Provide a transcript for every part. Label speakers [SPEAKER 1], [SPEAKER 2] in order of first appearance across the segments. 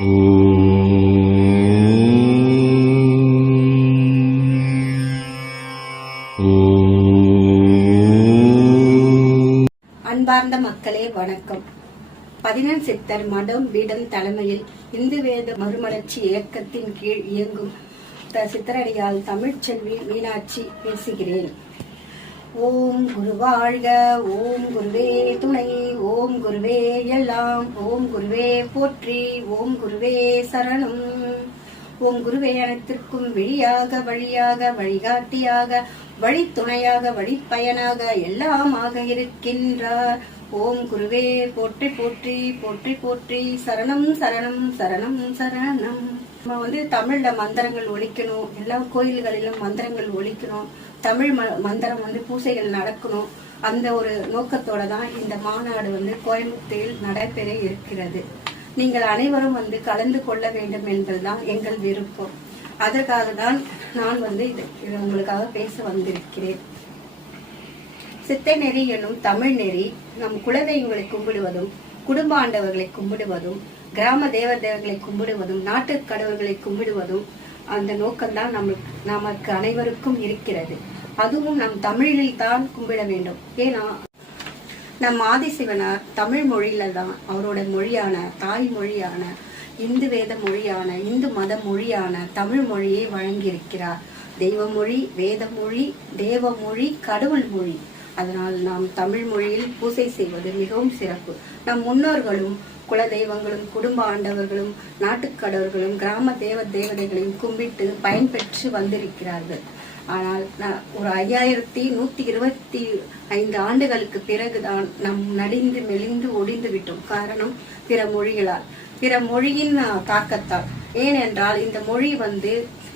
[SPEAKER 1] அன்பார்ந்த மக்களே வணக்கம். பதினெண் சித்தர் மடம் பீடம் தலைமையில் இந்து வேத மறுமலர்ச்சி இயக்கத்தின் கீழ் இயங்கும் சித்தரடியால் தமிழ்ச்செல்வி மீனாட்சி பேசுகிறேன். ஓம் குரு வாழ்க ஓம் குருவே துணை ஓம் குருவே எல்லாம் ஓம் குருவே போற்றி ஓம் குருவே சரணம். ஓம் குருவே அனைத்திற்கும் விழியாக வழியாக வழிகாட்டியாக வழித்துணையாக வழிப்பயனாக எல்லாமாக இருக்கின்றார். ஓம் குருவே போற்றி போற்றி போற்றி போற்றி சரணம் சரணம் சரணம் சரணம். நம்ம வந்து தமிழ்ல மந்திரங்கள் ஒழிக்கணும். எல்லா கோயில்களிலும் மந்திரங்கள் ஒழிக்கணும். தமிழ் ம- மந்திரம் வந்து பூசைகள் நடக்கணும். அந்த ஒரு நோக்கத்தோட தான் இந்த மாநாடு வந்து கோயம்புத்தூரில் நடைபெற இருக்கிறது. நீங்கள் அனைவரும் வந்து கலந்து கொள்ள வேண்டும் என்பதுதான் எங்கள் விருப்பம். அதற்காக தான் நான் வந்து இது இது உங்களுக்காக பேச வந்திருக்கிறேன். சித்தை நெறி எனும் தமிழ் நெறி நம் குலதெய்வங்களை கும்பிடுவதும் குடும்ப ஆண்டவர்களை கும்பிடுவதும் கிராம தேவ தேவர்களை கும்பிடுவதும் நாட்டு கடவுள்களை கும்பிடுவதும் அந்த நோக்கம்தான் நமக்கு நமக்கு அனைவருக்கும் இருக்கிறது. அதுவும் நம் தமிழில் தான் கும்பிட வேண்டும். ஏன்னா நம் ஆதிசிவனார் தமிழ் மொழியில தான் அவரோட மொழியான தாய் மொழியான இந்து வேத மொழியான இந்து மத மொழியான தமிழ் மொழியை வழங்கியிருக்கிறார். தெய்வ மொழி வேத மொழி தேவ மொழி கடவுள் மொழி. அதனால் நாம் தமிழ் மொழியில் பூசை செய்வது மிகவும் சிறப்பு. நம் முன்னோர்களும் குல தெய்வங்களும் குடும்ப ஆண்டவர்களும் நாட்டுக்கடவர்களும் கிராம தேவ தேவதைகளையும் கும்பிட்டு பயன்பெற்று வந்திருக்கிறார்கள். ஆனால் ஒரு ஐயாயிரத்தி நூத்தி இருபத்தி ஐந்து ஆண்டுகளுக்கு பிறகுதான் நம் நடிந்து மெலிந்து ஒடிந்து விட்டோம். காரணம் பிற மொழிகளால். பிற மொழியின் தாக்கத்தால். ஏனென்றால் இந்த மொழி வந்து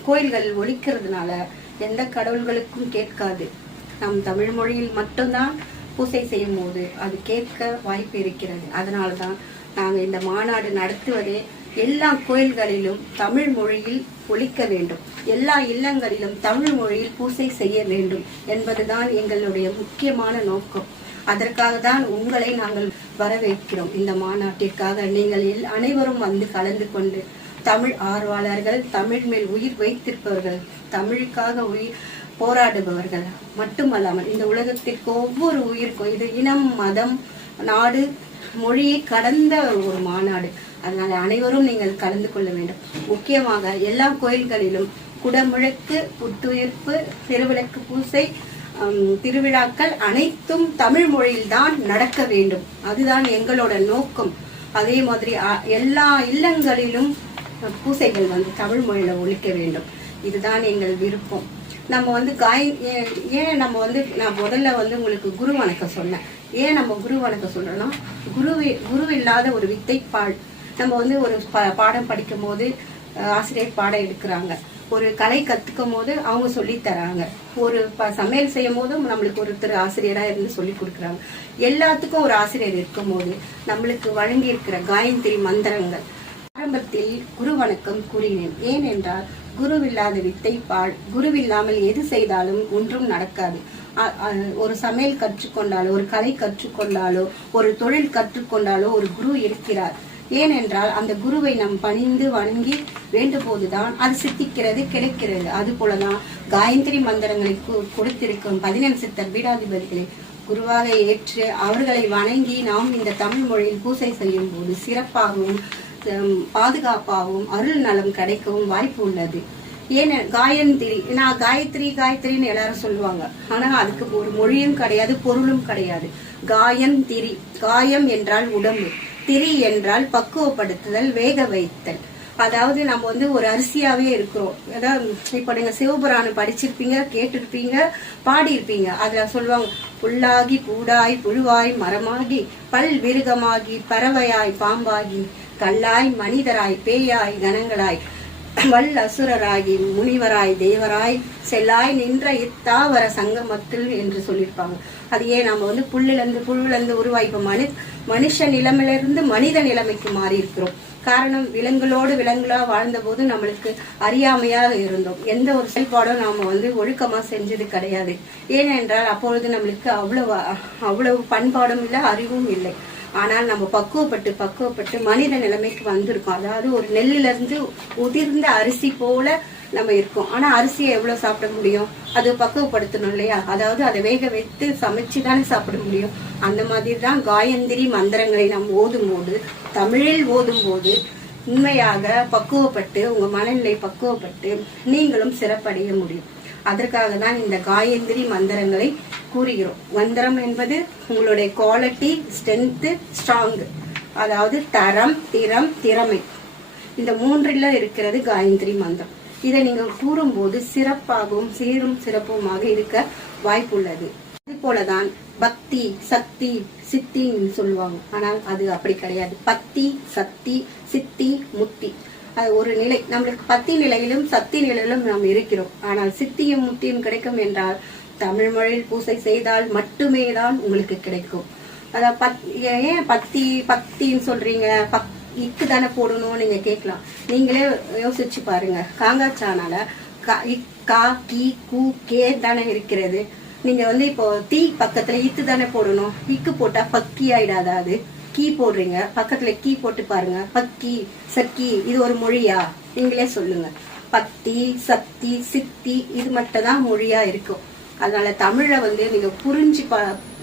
[SPEAKER 1] கோயில்கள் ஒழிக்கிறதுனால எந்த கடவுள்களுக்கும் கேட்காது. நம் தமிழ் மொழியில் மட்டும்தான் பூசை செய்யும் போது அது கேட்க வாய்ப்பு இருக்கிறது. அதனால தான் நாங்கள் இந்த மாநாடு நடத்துவதே எல்லா கோயில்களிலும் தமிழ் மொழியில் ஒழிக்க வேண்டும். எல்லா இல்லங்களிலும் தமிழ் மொழியில் பூசை செய்ய வேண்டும் என்பதுதான் எங்களுடைய முக்கியமான நோக்கம். அதற்காக தான் உங்களை நாங்கள் வரவேற்கிறோம் இந்த மாநாட்டிற்காக. நீங்கள் அனைவரும் வந்து கலந்து கொண்டு தமிழ் ஆர்வலர்கள் தமிழ் மேல் உயிர் வைத்திருப்பவர்கள் தமிழுக்காக உயிர் போராடுபவர்கள் மட்டுமல்லாமல் இந்த உலகத்திற்கு ஒவ்வொரு உயிருக்கும் இது இனம் மதம் நாடு மொழியை கடந்த ஒரு மாநாடு. அதனால அனைவரும் நீங்கள் கலந்து கொள்ள வேண்டும். முக்கியமாக எல்லா கோயில்களிலும் குடமுழக்கு புத்துயிர்ப்பு திருவிளக்கு பூசை திருவிழாக்கள் அனைத்தும் தமிழ் மொழியில்தான் நடக்க வேண்டும். அதுதான் எங்களோட நோக்கம். அதே மாதிரி எல்லா இல்லங்களிலும் பூசைகள் வந்து தமிழ் மொழியில ஒழிக்க வேண்டும். இதுதான் எங்கள் விருப்பம். நம்ம வந்து காய் ஏன் ஏன் நம்ம வந்து நான் முதல்ல வந்து உங்களுக்கு குரு வணக்கம் சொன்னேன். ஏன் நம்ம குரு வணக்கம் சொல்றோம்னா குருவி குரு இல்லாத ஒரு வித்தை பாழ் நம்ம வந்து ஒரு ப- பாடம் படிக்கும் போது ஆசிரியர் பாடம் எடுக்கிறாங்க. ஒரு கலை கத்துக்கும் போது அவங்க சொல்லி தராங்க. ஒரு ப- சமையல் செய்யும் போதும் நம்மளுக்கு ஒருத்தர் ஆசிரியரா இருந்து சொல்லி கொடுக்குறாங்க. எல்லாத்துக்கும் ஒரு ஆசிரியர் இருக்கும்போது நம்மளுக்கு வழங்கி இருக்கிற காயத்ரி மந்திரங்கள் ஆரம்பத்தில் குரு வணக்கம் கூறினேன். ஏனென்றால் குருவில்லாத வித்தை பாழ் குருவில்லாமல் எது செய்தாலும் ஒன்றும் நடக்காது. ஒரு சமையல் கற்றுக்கொண்டாலோ ஒரு கலை கற்றுக்கொண்டாலோ ஒரு தொழில் கற்றுக்கொண்டாலோ ஒரு குரு இருக்கிறார். ஏனென்றால் அந்த குருவை நாம் பணிந்து வணங்கி வேண்டும்போதுதான் அது சித்திக்கிறது கிடைக்கிறது. அது போலதான் காயத்ரி மந்திரங்களை கு- கொடுத்திருக்கும் பதினெண் சித்தர் பீடாதிபதிகளை குருவாக ஏற்று அவர்களை வணங்கி நாம் இந்த தமிழ் மொழியில் பூசை செய்யும் போது சிறப்பாகவும் பாதுகாப்பாகவும் அருள் நலம் கிடைக்கவும் வாய்ப்பு உள்ளது. ஏன காயந்திரி நான் காயத்ரி காயத்ரின்னு எல்லாரும் சொல்லுவாங்க. ஆனா அதுக்கு ஒரு மொழியும் கிடையாது பொருளும் கிடையாது. காயந்திரி காயம் என்றால் உடம்பு. திரி என்றால் பக்குவப்படுத்துதல் வேக வைத்தல். அதாவது நம்ம வந்து ஒரு அரிசியாவே இருக்கிறோம். அதாவது இப்ப நீங்க சிவபுராணம் படிச்சிருப்பீங்க கேட்டிருப்பீங்க பாடியிருப்பீங்க. அதுல சொல்லுவாங்க புல்லாகி பூடாய் புழுவாய் மரமாகி பல் விருகமாகி பறவையாய் பாம்பாகி கல்லாய் மனிதராய் பேயாய் கணங்களாய் வல் அசுரராகி முனிவராய் தேவராய் செல்லாய் நின்ற இத்தாவர சங்கமத்தில் என்று சொல்லியிருப்பாங்க. அது ஏன் நம்ம வந்து புல்லிலிருந்து புழுவிலிருந்து உருவாய் இப்ப மனு மனுஷ நிலைமையிலிருந்து மனித நிலைமைக்கு மாறி இருக்கிறோம் காரணம் விலங்குகளோடு விலங்குகளா வாழ்ந்தபோது நம்மளுக்கு அறியாமையாக இருந்தோம். எந்த ஒரு செயல்பாடும் நாம வந்து ஒழுக்கமா செஞ்சது கிடையாது. ஏனென்றால் அப்பொழுது நம்மளுக்கு அவ்வளவு அவ்வளவு பண்பாடும் இல்லை அறிவும் இல்லை. ஆனால் நம்ம பக்குவப்பட்டு பக்குவப்பட்டு மனித நிலைமைக்கு வந்திருக்கோம். அதாவது ஒரு நெல்லிலிருந்து உதிர்ந்த அரிசி போல நம்ம இருக்கோம். ஆனா அரிசியை எவ்வளவு சாப்பிட முடியும்? அது பக்குவப்படுத்தணும் இல்லையா? அதாவது அதை வேக வைத்து சமைச்சு தானே சாப்பிட முடியும். அந்த மாதிரி தான் காயந்திரி மந்திரங்களை நாம் ஓதும் போது தமிழில் ஓதும் போது உண்மையாக பக்குவப்பட்டு உங்க மனநிலை பக்குவப்பட்டு நீங்களும் சிறப்படைய முடியும். அதற்காக தான் இந்த காயந்திரி மந்திரங்களை கூறுகிறோம். மந்திரம் என்பது உங்களுடைய குவாலிட்டி ஸ்ட்ரென்த்து ஸ்ட்ராங் அதாவது தரம் திறம் திறமை. இந்த மூன்றில் இருக்கிறது காயந்திரி மந்திரம். இதை நீங்கள் கூறும்போது சிறப்பாகவும் சீரும் சிறப்புமாக இருக்க வாய்ப்புள்ளது. அது போலதான் பக்தி சக்தி சித்தின்னு சொல்லுவாங்க. ஆனால் அது அப்படி கிடையாது. பக்தி சக்தி சித்தி முத்தி. ஒரு நிலை. நம்மளுக்கு பத்தி நிலையிலும் சக்தி நிலையிலும் நாம் இருக்கிறோம். ஆனால் சித்தியும் முத்தியும் கிடைக்கும் என்றால் தமிழ் மொழியில் பூசை செய்தால் மட்டுமே தான் உங்களுக்கு கிடைக்கும். அதான் பத் ஏன் பக்தி பக்தின்னு சொல்றீங்க? பக் இக்கு தானே போடணும்னு நீங்க கேட்கலாம். நீங்களே யோசிச்சு பாருங்க. காங்காச்சானால கா இக், கா கி கு கே தானே இருக்கிறது. நீங்க வந்து இப்போ தீ பக்கத்துல இத்து தானே போடணும். இக்கு போட்டா பக்கி ஆயிடாதா அது? கீ போடுறீங்க. பக்கத்துல கீ போட்டு பாருங்க. பக்கி சக்கி இது ஒரு மொழியா? நீங்களே சொல்லுங்க. பக்தி சக்தி சித்தி இது மட்டும் தான் மொழியா இருக்கும். அதனால தமிழை வந்து நீங்க புரிஞ்சு ப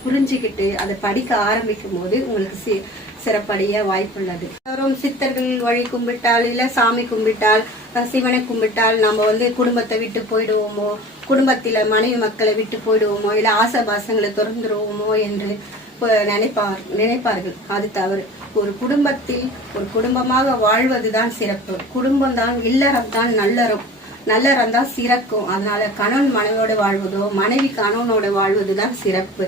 [SPEAKER 1] புரிஞ்சுக்கிட்டு அதை படிக்க ஆரம்பிக்கும் போது உங்களுக்கு சி சிறப்படைய வாய்ப்புள்ளது. வரும் சித்தர்கள் வழி கும்பிட்டால் இல்ல சாமி கும்பிட்டால் சிவனை கும்பிட்டால் நம்ம வந்து குடும்பத்தை விட்டு போயிடுவோமோ? குடும்பத்தில மனைவி மக்களை விட்டு போயிடுவோமோ? இல்ல ஆசபாசங்களை திறந்துருவோமோ என்று நினைப்பார் நினைப்பார்கள். அது தவறு. ஒரு குடும்பத்தில் ஒரு குடும்பமாக வாழ்வதுதான் சிறப்பு. குடும்பம் தான் இல்லறம் தான் நல்லறம். நல்லறம் தான் சிறக்கும். அதனால கணவன் மனைவியோடு வாழ்வதோ மனைவி கணவனோட வாழ்வதுதான் சிறப்பு.